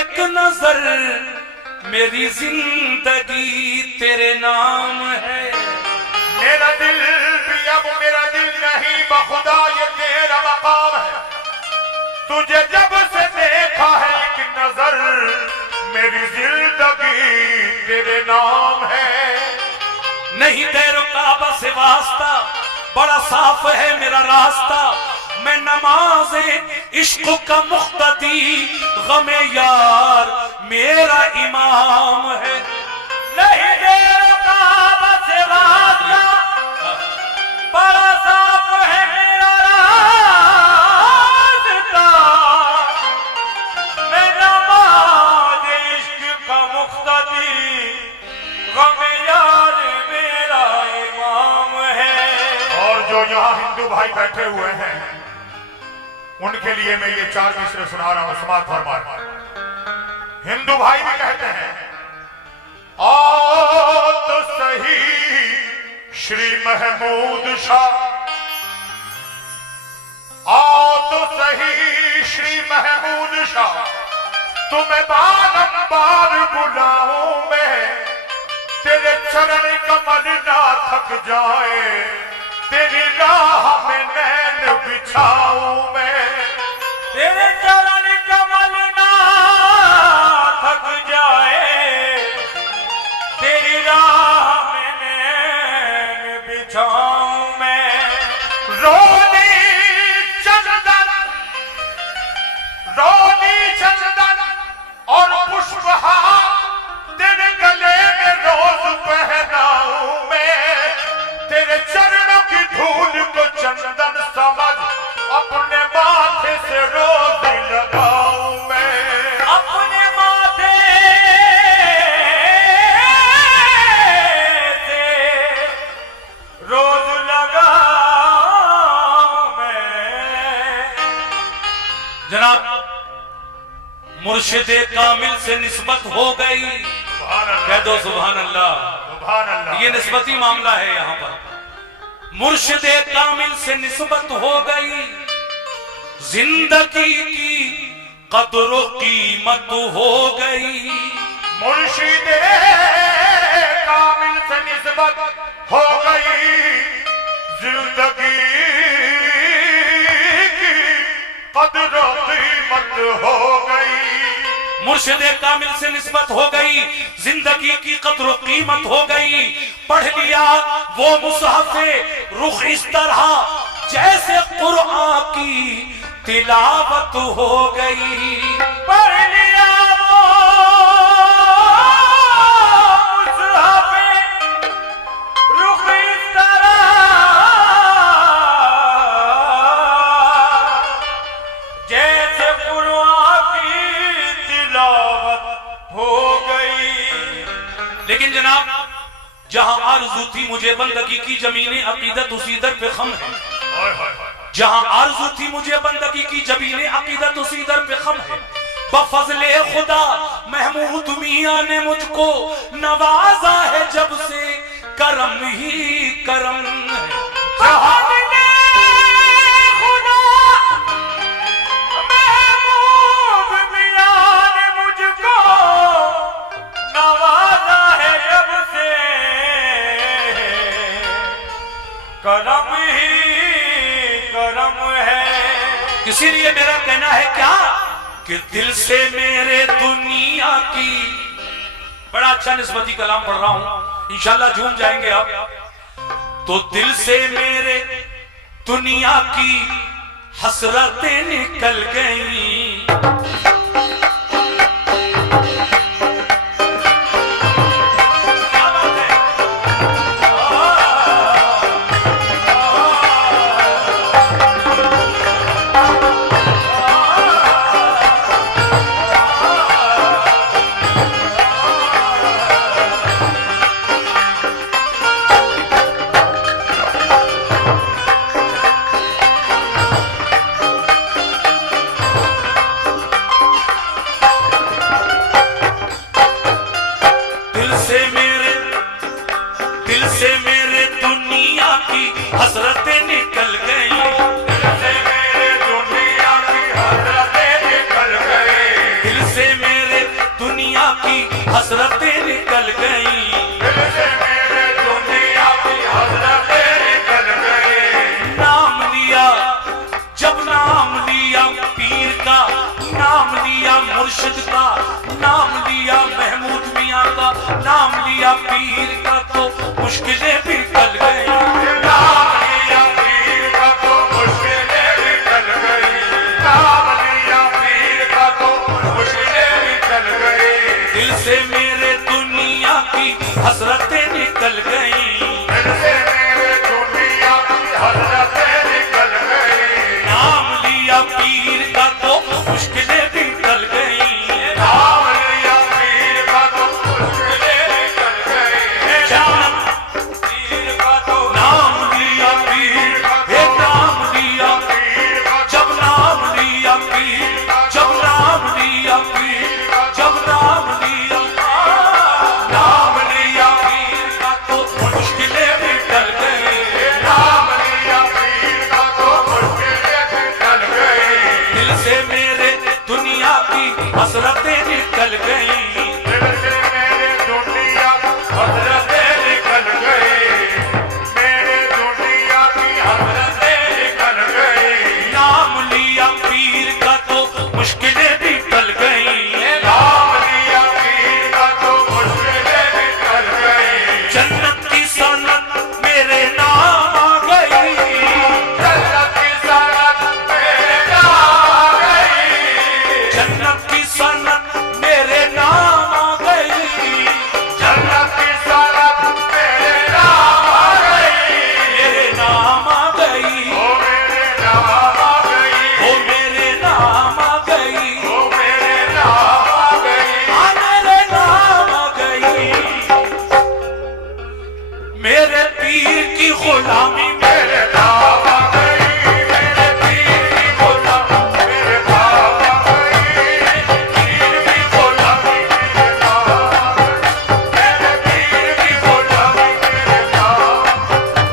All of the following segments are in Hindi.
एक नजर मेरी जिंदगी तेरे नाम है। मेरा दिल भी अब मेरा दिल नहीं बखुदा ये तेरा मकाम है। तुझे जब से देखा है एक नजर मेरी जिंदगी तेरे नाम है। नहीं तेरो काबा से वास्ता बड़ा साफ है मेरा रास्ता। मैं नमाज़े इश्क का मुख्तदी गमे यार मेरा इमाम है। नहीं तेरो काबा से वास्ता बड़ा साफ है मेरा रास्ता। मैं नमाज़े इश्क का मुख्तदी गमे यार मेरा इमाम है। और जो यहाँ हिंदू भाई बैठे हुए हैं उनके लिए मैं ये 4 मिसरे सुना रहा हूं, समाज फरमाए। हिंदू भाई भी कहते हैं आओ तो सही श्री महमूद शाह, आओ तो सही श्री महमूद शाह, तुम्हें बारंबार बुलाऊं मैं, तेरे चरण कमल ना थक जाए, तेरी राह में नैन बिछाऊं मैं, तेरे चरण कमल ना थक जाए, तेरी राह में नैन बिछाऊं मैं। रोनी चंदन और पुष्पहार तेरे गले में रोज पहनाऊं मैं, तेरे चरणों की धूल को चंदन समझ अपने माथे से रोज लगाऊं मैं, अपने माथे से रोज लगाऊं मैं। जनाब मुर्शिदे कामिल से निस्बत हो गई। कह दो सुभान अल्लाह। सुभान अल्लाह। ये निस्बती मामला है। यहाँ पर मुर्शिदे कामिल से निस्बत हो गई, जिंदगी की कदर कीमत हो गई। मुर्शिदे कामिल से निस्बत हो गई, जिंदगी की कदर कीमत हो गई। मुर्शिदे कामिल से निस्बत हो गई, जिंदगी की कदर कीमत हो गई। पढ़ लिया वो मुसहफ़े रुख इस तरह जैसे कुरान की तिलावत हो गई। पढ़ लिया वो मुसहफ़े रुख इस तरह जैसे कुरान की तिलावत हो गई। लेकिन जनाब जहां आरज़ू थी मुझे बंदगी की जमीने अकीदत उसी दर पे खम है। जहां आरज़ू थी मुझे बंदगी की जमीने अकीदत उसी दर पे खम है। बफज़ले खुदा महमूद मियां ने मुझको नवाजा है, जब से करम ही करम है। बफज़ले खुदा महमूद मियां ने मुझको नवाजा है, जब से करम ही करम है। इसीलिए मेरा कहना है क्या कि दिल से मेरे दुनिया की, बड़ा अच्छा निस्बती कलाम पढ़ रहा हूं, इंशाल्लाह झूम जाएंगे आप। तो दिल से मेरे दुनिया की हसरतें निकल गई, हसरतें निकल गई। दिल से मेरे दुनिया की हसरतें निकल गई। नाम लिया जब नाम लिया पीर का, नाम लिया मुर्शिद का, नाम लिया महमूद मियाँ का, नाम लिया पीर का तो मुश्किलें भी टल गई। नाम लिया पीर का तो मुश्किलें भी टल गई। नाम लिया पीर का तो मुश्किलें भी टल गई। दिल से मेरे दुनिया की हसरतें निकल गई। दिल से मेरे दुनिया की हसरतें निकल गई। नाम लिया पीर का तो मुश्किलें भी टल गई। नाम लिया पीर का तो मुश्किलें निकल गई। पीर का तो नाम लिया पीर, हे नाम लिया पीर का जब नाम लिया पीर, जब नाम लिया पीर, जब नाम लिया नाम लिया पीर का तो मुश्किलें भी टल गई। नाम लिया पीर का तो मुश्किलें भी टल गई। दिल से मेरे दुनिया की हसरतें निकल गई। दिल से मेरे दुनिया की हसरतें निकल गई। मेरे दुनिया की हसरतें निकल गई। नाम लिया पीर का तो मुश्किलें भी टल गई। नाम लिया पीर का तो मुश्किलें भी टल गई। जन्नत की सनत मेरे नाम आ गई। जन्नत की सनत मेरे नाम आ गई। जन्नत की सनत मेरे नाम आ गई। जन्नत की सनत मेरे नाम आ गई। मेरे नाम आ गई। ओ मेरे नाम आ गई। ओ मेरे नाम आ गई। ओ मेरे नाम आ गई। आ मेरे नाम आ गई। मेरे पीर की गुलामी में मेरे नाम आ गई। मेरे पीर की गुलामी मेरे नाम आ गई। पीर की गुलामी मेरे नाम आ गई। मेरे पीर की गुलामी मेरे नाम।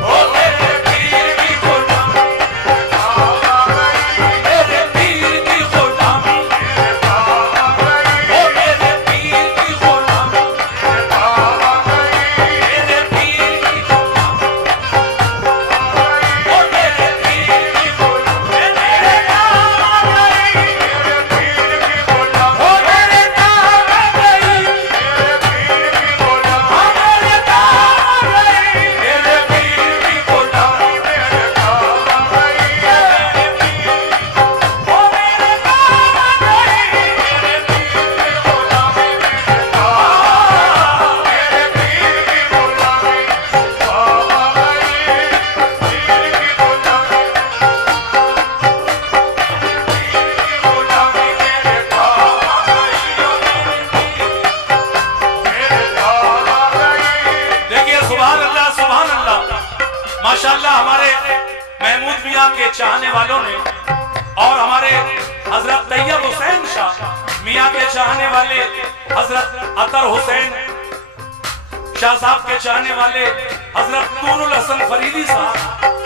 ओ मेरे पीर की गुलामी मेरे नाम आ गई। मेरे पीर की गुलामी, मेरे नाम आ गई। ओ मेरे पीर की गुलामी, मेरे नाम आ गई। मेरे पीर की गुलामी, ओ मेरे पीर की गुलामी मेरे नाम आ गई। मेरे पीर की गुलामी ओ मेरे नाम आ गई। मेरे पीर की गुलामी आ मेरे नाम आ गई। मेरे पीर की गुलामी मेरे नाम आ गई। ओ मेरे नाम आ गई। मेरे पीर की गुलामी मेरे नाम मेरे पीर की गुलामी नाम आ गई। पीर की गुलामी मेरे नाम आ गई। मेरे नाम आ गई। देखिए सुभान अल्लाह, सुभान अल्लाह। माशाअल्लाह हमारे महमूद मियाँ के चाहने वालों ने और हमारे हजरत तैयब हुसैन शाह मियाँ के चाहने वाले हजरत अतर हुसैन शाह साहब के चाहने वाले हजरत नूरुल हसन फरीदी साहब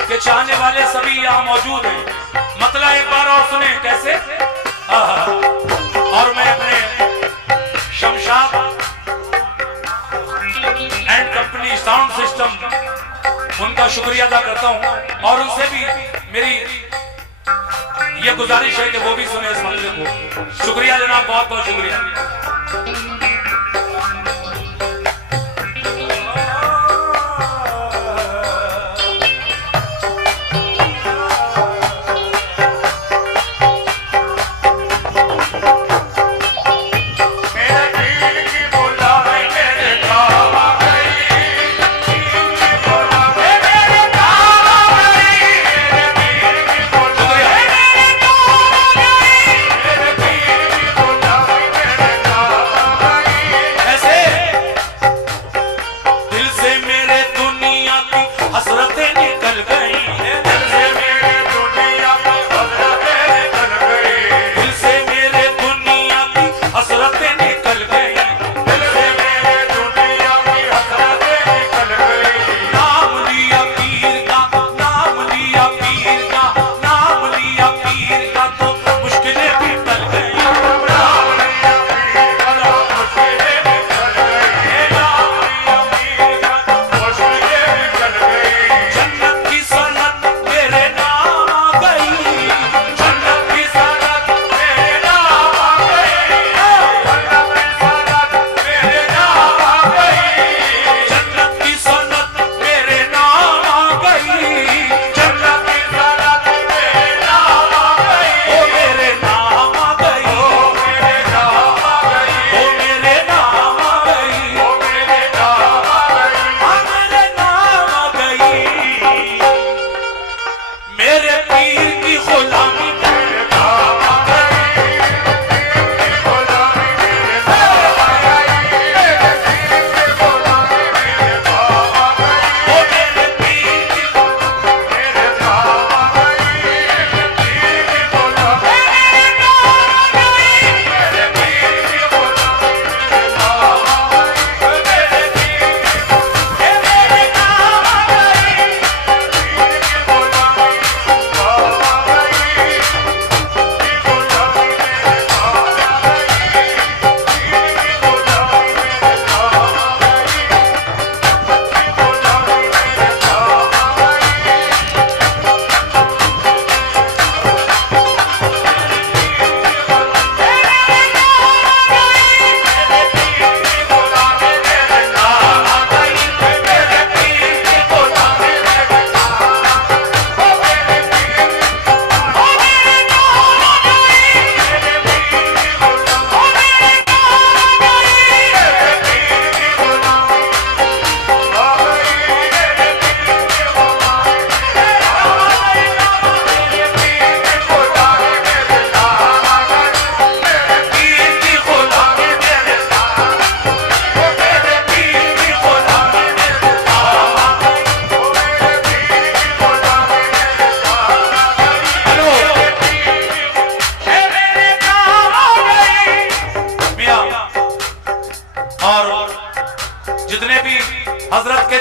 के चाहने वाले सभी यहाँ मौजूद हैं। मतला एक बार और सुने कैसे। और मैं अपने Shamshad and company sound system उनका शुक्रिया अदा करता हूं और उनसे भी मेरी ये गुजारिश है कि वो भी सुने इस मंजर को। शुक्रिया जनाब, बहुत बहुत शुक्रिया। मेरे पीर की गुलामी मेरे नाम आ गई। पीर की गुलामी मेरे नाम आ गई। मेरे पीर की गुलामी मेरे नाम आ गई। मेरे पीर की गुलामी मेरे नाम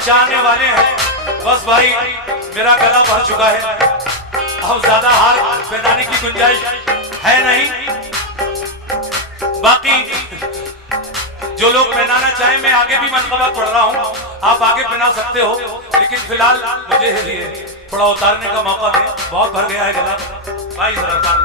चाहने वाले हैं। बस भाई मेरा गला भर चुका है, अब ज्यादा हार पहनाने की गुंजाइश है नहीं। बाकी जो लोग पहनाना चाहें, मैं आगे भी मनकबा पढ़ रहा हूँ, आप आगे पहना सकते हो, लेकिन फिलहाल मुझे लिए थोड़ा उतारने का मौका दें। बहुत भर गया है गला भाई, जरा उतार।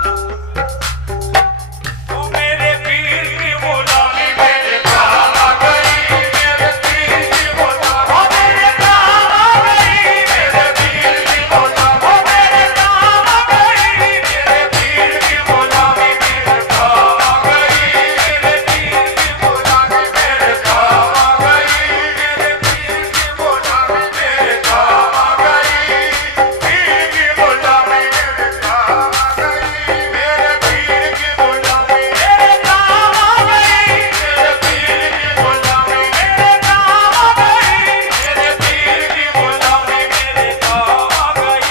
मेरे पीर की गुलामी मेरे काम आ गई, मेरे पीर की गुलामी मेरे काम आ गई, मेरे पीर की गुलामी मेरे काम आ गई, मेरे पीर की गुलामी मेरे काम आ गई, मेरे पीर की गुलामी मेरे काम आ गई, मेरे पीर की गुलामी मेरे काम आ गई, पीर की गुलामी मेरे काम आ गई, मेरे पीर की गुलामी मेरे काम आ गई, मेरे पीर की गुलामी मेरे काम आ गई, मेरे पीर की गुलामी मेरे काम आ गई।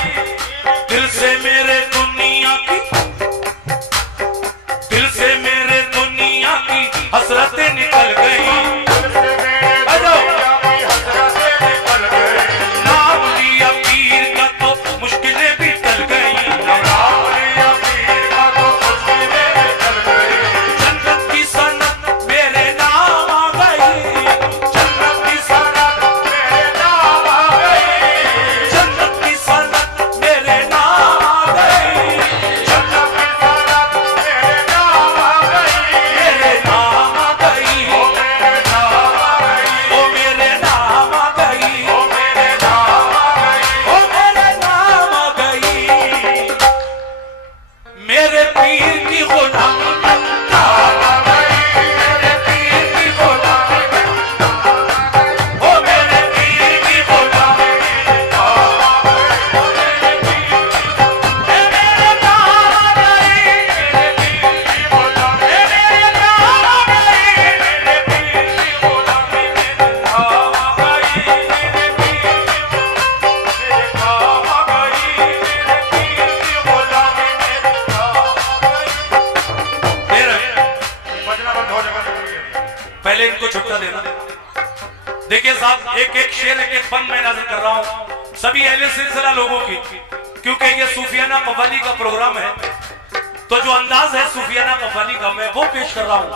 दिल से मेरे दुनिया की, दिल से मेरे दुनिया की हसरतें निकल गई। नाम लिया पीर का तो मुश्किलें भी टल गई। जन्नत की सनत मेरे नाम आ गई, जन्नत की सनत मेरे नाम आ गई, जन्नत की सनत मेरे नाम आ गई, जन्नत की सनत मेरे नाम आ गई, मेरे नाम आ गई, ओ मेरे नाम आ गई, ओ मेरे नाम आ गई, ओ मेरे नाम आ गई, ओ मेरे नाम आ गई। मेरे पीर की गुलामी नाम आ गई, मेरे पीर की गुलामी में नाम आ गई, ओ मेरे पीर की गुलामी नाम आ गई, मेरे पीर मेरे नाम आ गई, मेरे पीर की गुलामी मेरे नाम आ गई, मेरे पीर की गुलामी मेरे नाम आ गई, मेरे पीर की मेरे काम आ गई, मेरे पीर की गुलामी मेरे काम आ गई। मेरा बजना बंद हो जाएगा। पहले इनको छुट्टा देना। देखिए साहब, एक एक शेर एक एक बंद मैं नजर कर रहा हूँ सभी अहले सिलसिला लोगों की, क्योंकि ये सूफियाना कव्वाली का प्रोग्राम है, तो जो अंदाज है सूफियाना कव्वाली का मैं वो पेश कर रहा हूँ।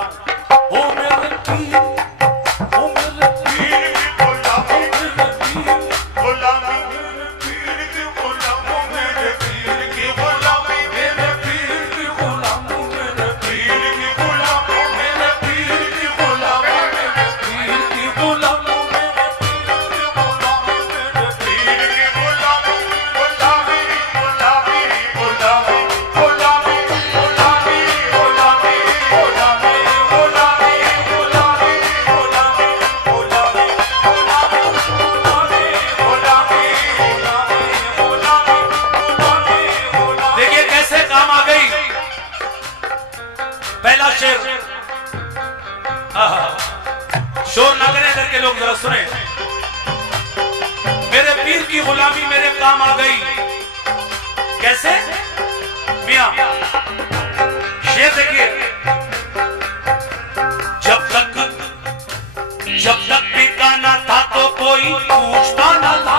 ओ मेरे पीर, ओ मेरे पीर की गुलामी, मेरे पीर, गुलामी, पीर की गुलामी, मेरे पीर की गुलामी, मेरे पीर की गुलामी, मेरे पीर की गुलामी, मेरे पीर की गुलामी, मेरे पीर की गुलामी, मेरे पीर की गुलामी, गुलामी, गुलामी, गुलामी, गुलामी, गुलामी, गुलामी, गुलामी, गुलामी, देखिए कैसे काम आ गई। पहला शेर, शोर ना करें इधर के लोग, जरा सुने। मेरे पीर की गुलामी मेरे काम आ गई। कैसे मियां, शेर देखिए। जब तक ठिकाना था तो कोई पूछता न था,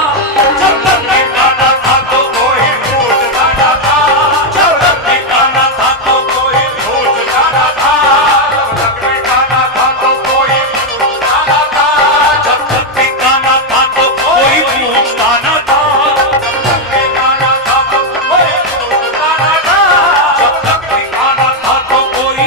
जब तक ठिकाना था तो कोई पूछता न था, जब तक ठिकाना था तो कोई पूछता न था, जब तक ठिकाना था तो कोई पूछता न था, जब तक ठिकाना था तो कोई पूछता न था, जब तक ठिकाना था तो कोई पूछता न था, जब तक ठिकाना था तो कोई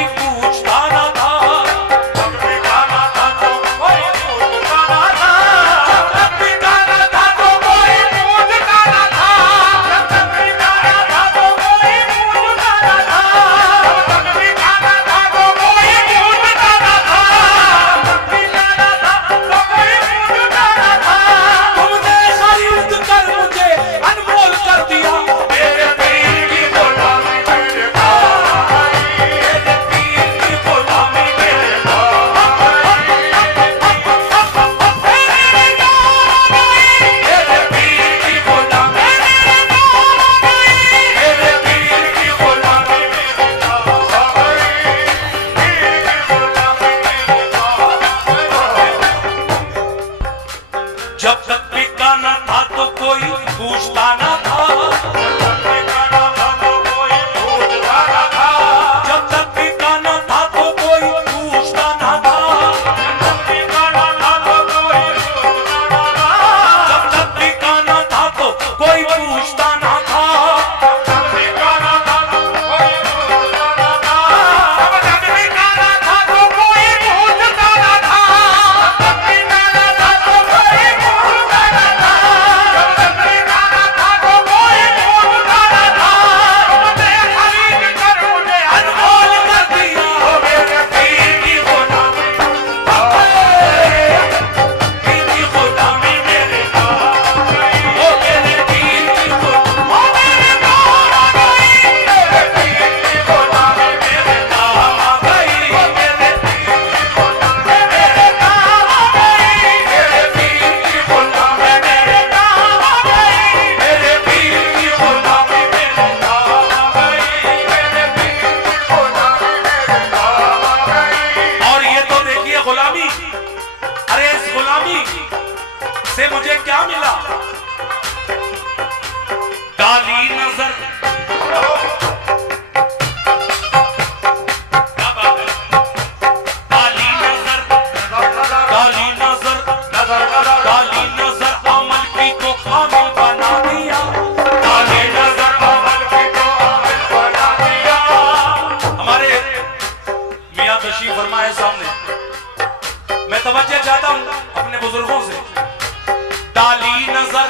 तशरीफ फरमा है सामने। मैं तवज्जो चाहता हूं अपने बुजुर्गों से। डाली नजर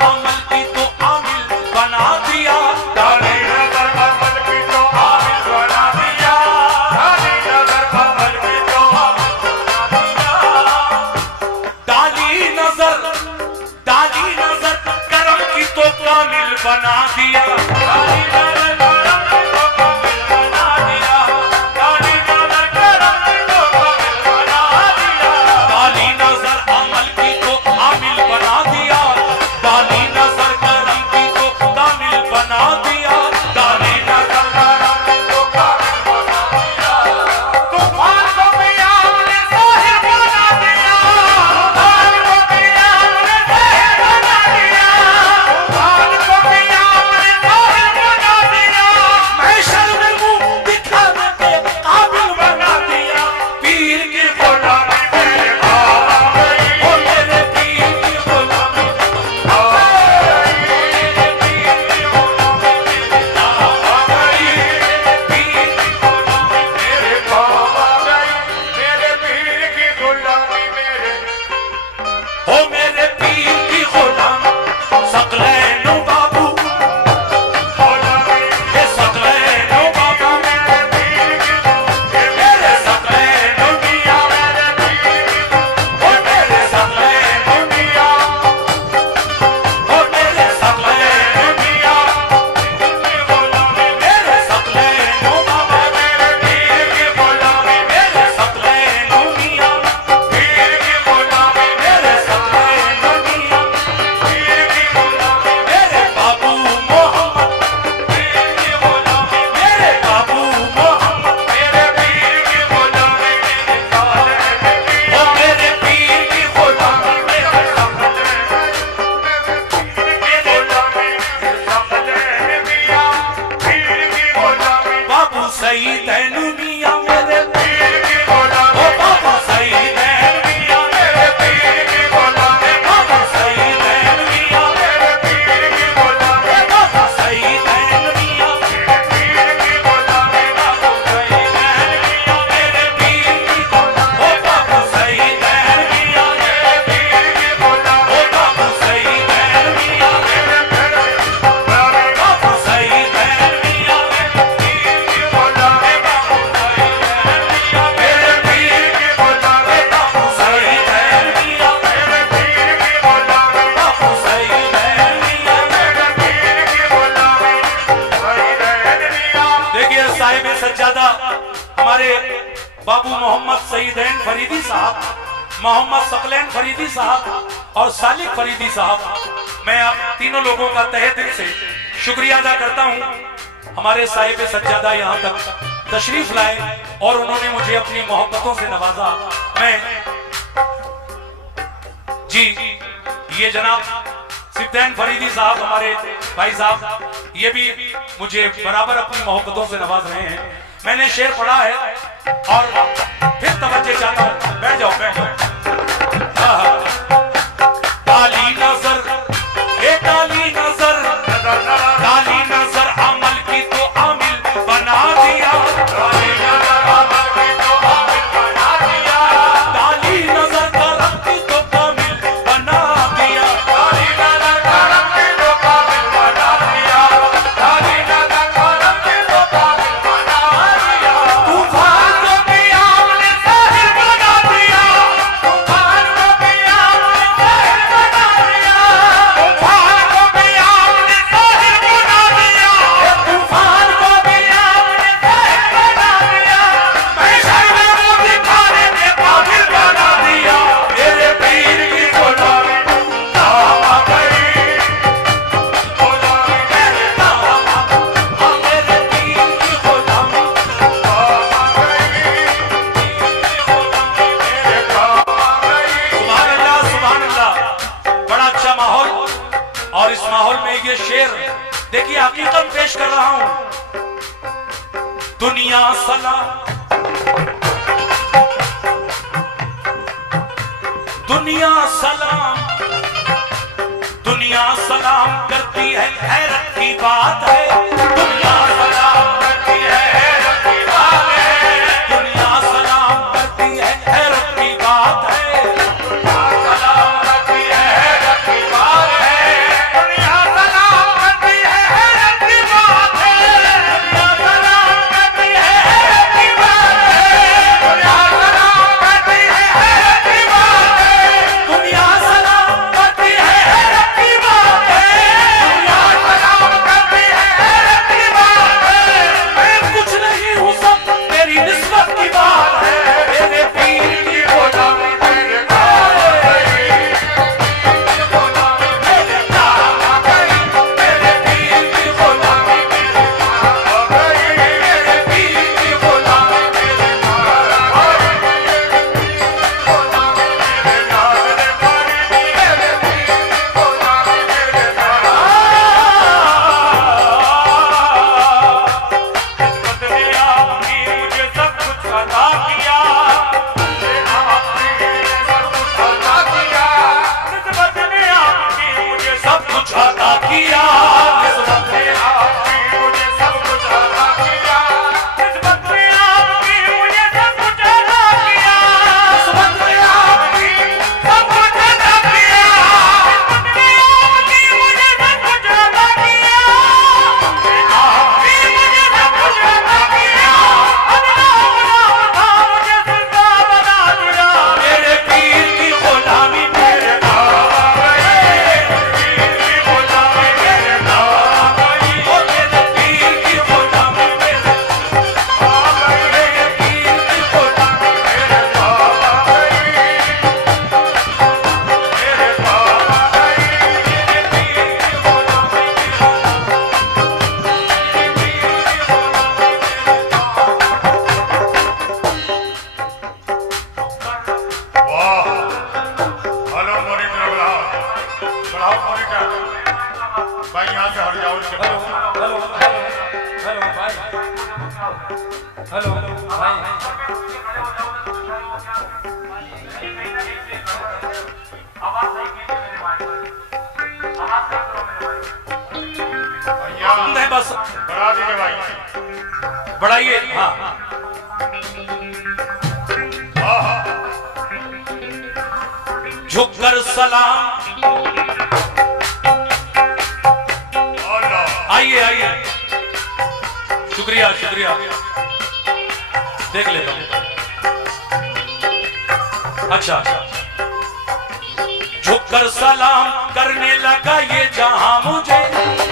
अमल की तो आमिल बना दिया। डाली नजर अमल की तो आमिल बना दिया। डाली नजर अमल की तो आमिल बना दिया। डाली नजर करम की तो कामिल बना दिया। डाली नजर करम की तो कामिल बना दिया। डाली नजर करम की तो कामिल बना दिया। डाली नजर अमल की तो आमिल बना दिया। डाली नजर करम की तो कामिल बना दिया। डाली नजर करम की तो कामिल बना दिया। तूफान को भी आपने साहिल बना दिया। तूफान को भी आपने साहिल बना दिया। तूफान को भी आपने साहिल बना दिया। महशर में मुंह दिखाने के काबिल बना दिया। पीर की गुलामी मेरे आ गई। ओ मेरे पीर की गुलामी मेरे काम आ गई। मेरे पीर की गुलामी मेरे हो मेरे पीर की गुलामी सकलैनो बाबू गुलामी ये सकलैनो बाबू मेरे पीर की मेरे सकलैनो मियां मेरे पीर की हो मेरे सकलैनो दुनिया हो मेरे सकलैनो मियां गुलामी मेरे सकलैनो बाबू मेरे पीर की गुलामी मेरे सकलैनो मियां पीर की गुलामी मेरे सकलैनो मियां पीर की गुलामी मेरे बाबू मोहम्मद पीर की गुलामी मेरे बाबू मोहम्मद मेरे पीर की गुलामी मेरे साले की हो मेरे पीर की गुलामी मेरे बाबू सईद है मियां मेरे ओ बाबू सईद है मियां बाबू सईद है मियां बाबू सईद है मियां बाबू सईद है मियां मेरे पीर की ओ बाबू सईद है मियां ओ बाबू सईद है मियां बाबू सईद है मियां बाबू सईद है मियां बाबू सईद है मियां देखिए साहिब सज्जादा हमारे बाबू मोहम्मद सईदैन फरीदी साहब, मोहम्मद सकलैन फरीदी साहब और सालिक फरीदी साहब, मैं आप तीनों लोगों का तहे दिल से शुक्रिया अदा करता हूं। हमारे साहिब सज्जादा यहाँ तक तशरीफ लाए और उन्होंने मुझे अपनी मोहब्बतों से नवाजा। मैं जी ये जनाब सिद्दैन फरीदी साहब हमारे भाई साहब ये भी मुझे बराबर अपनी मोहब्बतों से नवाज रहे हैं। मैंने शेर पढ़ा है और फिर तवज्जो चाहता हूं। बैठ जाओ बैठ जाओ। डाली नजर ये डाली नजर अमल की तो आमिल बना दिया। डाली नजर करम की तो कामिल बना दिया। तूफान को भी आपने साहिल बना दिया। तूफान को भी आपने साहिल बना दिया। तूफान को भी आपने साहिल बना दिया। तूफान को भी आपने साहिल बना दिया। महशर में मुंह दिखाने के काबिल बना दिया। मेरे पीर की गुलामी काम आ गई। मेरे काम आ गई। मेरे पीर की गुलामी सुभान अल्लाह सुभान अल्लाह। बड़ा अच्छा माहौल और इस माहौल में ये शेर देखिए हकीकत पेश कर रहा हूं। दुनिया सलाम दुनिया सलाम दुनिया सलाम करती है हैरत की बात है। दुनिया सलाम करती है हैरत की बात है। हेलो भाई, भैया नहीं बस बढ़ा दीजिए भाई। बढ़ाइए। हाँ झुककर सलाम, अल्लाह आइए आइए, शुक्रिया शुक्रिया, देख लेता हूं। अच्छा, झुककर सलाम करने लगा ये जहां मुझे,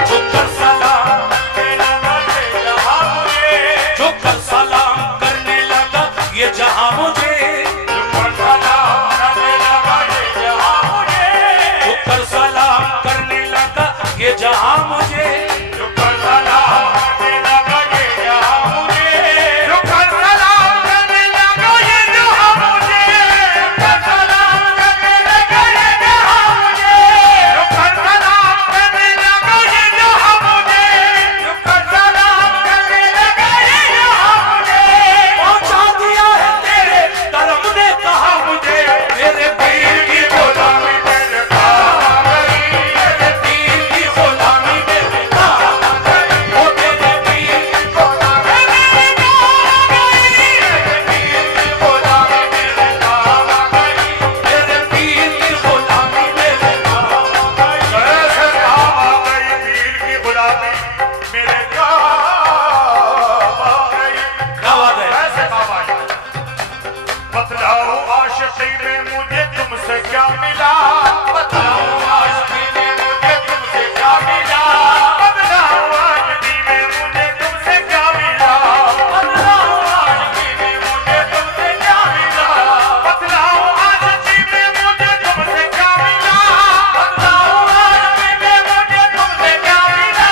झुककर सलाम करने लगा ये जहां मुझे, झुककर सलाम करने लगा ये जहां मुझे, झुककर सलाम करने लगा ये जहां मुझे, झुककर सलाम करने लगा ये जहां मुझे, झुककर सलाम करने लगा ये जहां मुझे, झुककर सलाम करने लगा ये जहां मुझे, झुककर सलाम करने लगा ये जहां मुझे, झुककर सलाम करने लगा ये जहां मुझे, झुककर सलाम करने लगा ये जहां मुझे, पहुंचा दिया है तेरे कर्म ने कहा मुझे, मेरे पीर की गुलामी मेरे कहा गई, मेरे पीर की गुलामी मेरे कहा गई, ओ मेरे पीर की गुलामी मेरे कहा गई, मेरे पीर की गुलामी मेरे कहा गई, मेरे पीर की गुलामी मेरे कहा गई। कैसे कहा गई पीर की गुलामी मेरे कहा गई, क्या बात है? कैसे कहा गई? बतलाओ आशिकी में मुझे तुमसे क्या मिला, बतलाओ आशिकी में मुझे तुमसे क्या मिला, बतलाओ आशिकी में मुझे तुमसे क्या मिला, बतलाओ आशिकी में मुझे तुमसे क्या मिला, बतलाओ आशिकी में मुझे तुमसे क्या मिला, बतलाओ आशिकी में मुझे तुमसे क्या मिला,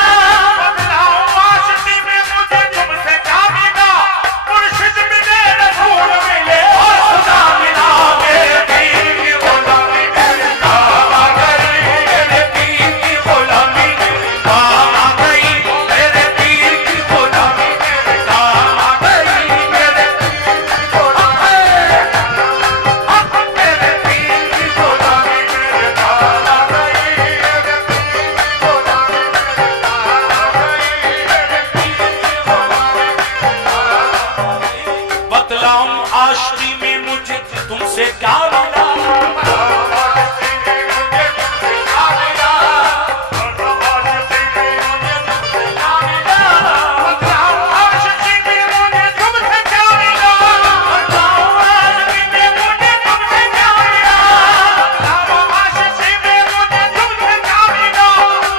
बतलाओ आशिकी में मुझे तुमसे क्या मिला, मुर्शिद मिले रसूल मिले और खुदा मिला, मेरे पीर की गुलामी मेरे कहा गई, मेरे पीर की गुलामी मेरे कहा गई, मेरे पीर की गुलामी मेरे कहा गई, मेरे मेरे पीर की गुलामी मेरे कहा गई, मेरे पीर की गुलामी मेरे कहा गई, मेरे पीर की गुलामी बतलाऊं आशिकी में मुझे तुमसे क्या मिला,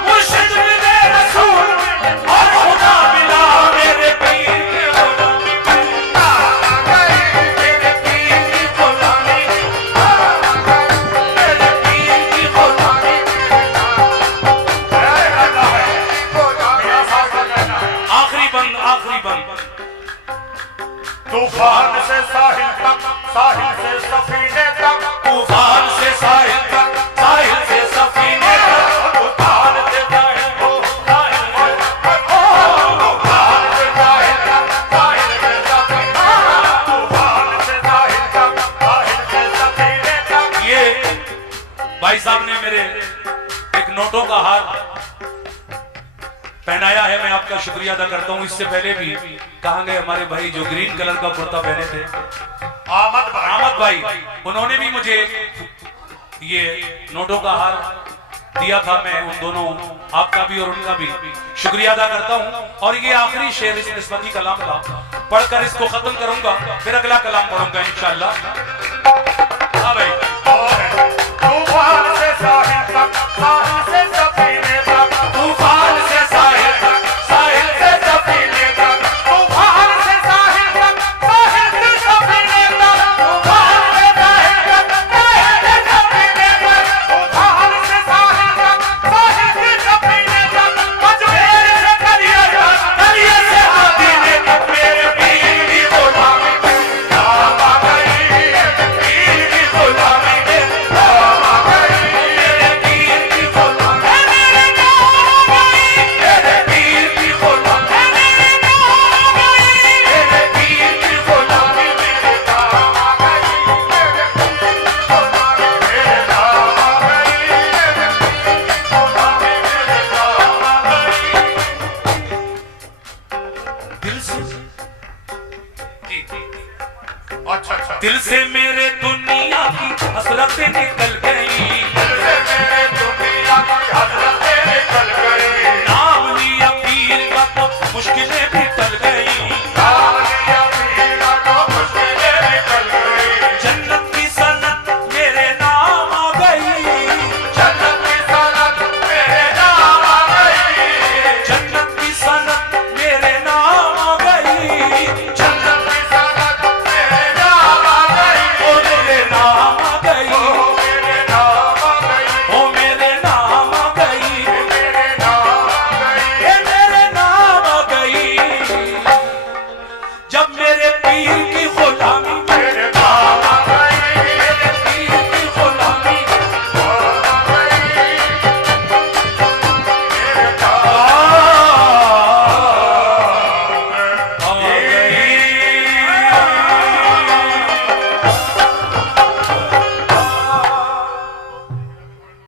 मुर्शिद मिले रसूल मिले और खुदा मिला, मेरे पीर की गुलामी मेरे मेरे पीर की गुलामी, मेरे पीर की गुलामी। आखिरी बंद, आखिरी बंद। तूफान से साहिल तक, साहिल से सफीने तक, तूफान से साहिल तक, साहिल से सफीने तक, तूफान से साहिल को, साहिल से तूफान से साहिल तक, साहिल से सफीने तक, तूफान से साहिल तक, साहिल से सफीने तक। ये भाई साहब ने मेरे एक नोटों का हार पहनाया है, मैं आपका शुक्रिया अदा करता हूँ। इससे पहले भी कहाँ गए हमारे भाई जो ग्रीन कलर का कुर्ता पहने थे, आमद भाई, अहमद भाई, उन्होंने भी मुझे ये नोटों का हार दिया था। मैं उन दोनों, आपका भी और उनका भी शुक्रिया अदा करता हूँ। और ये आखिरी शेर इस निस्बती कलाम का पढ़कर इसको खत्म करूंगा, फिर अगला कलाम पढ़ूंगा इंशाअल्लाह। हाँ भाई, तूफान से साहिल तक, साहिल से सफीने तक, तूफान से साहिल तक, साहिल से सफीने तक, तूफान से साहिल तक, साहिल से सफीने तक, तूफान से साहिल तक, साहिल से सफीने तक, तूफान से साहिल तक, साहिल से सफीने तक, अजमेर से कलिया तक, कलिया से मदीने तक, मेरे पीर की गुलामी कहा गई, मेरे पीर की गुलामी कहा गई, मेरे पीर की गुलामी जी अच्छा अच्छा। दिल से मेरे दुनिया की हसरतें निकल गई, दिल से मेरे दुनिया की हसरतें निकल गई।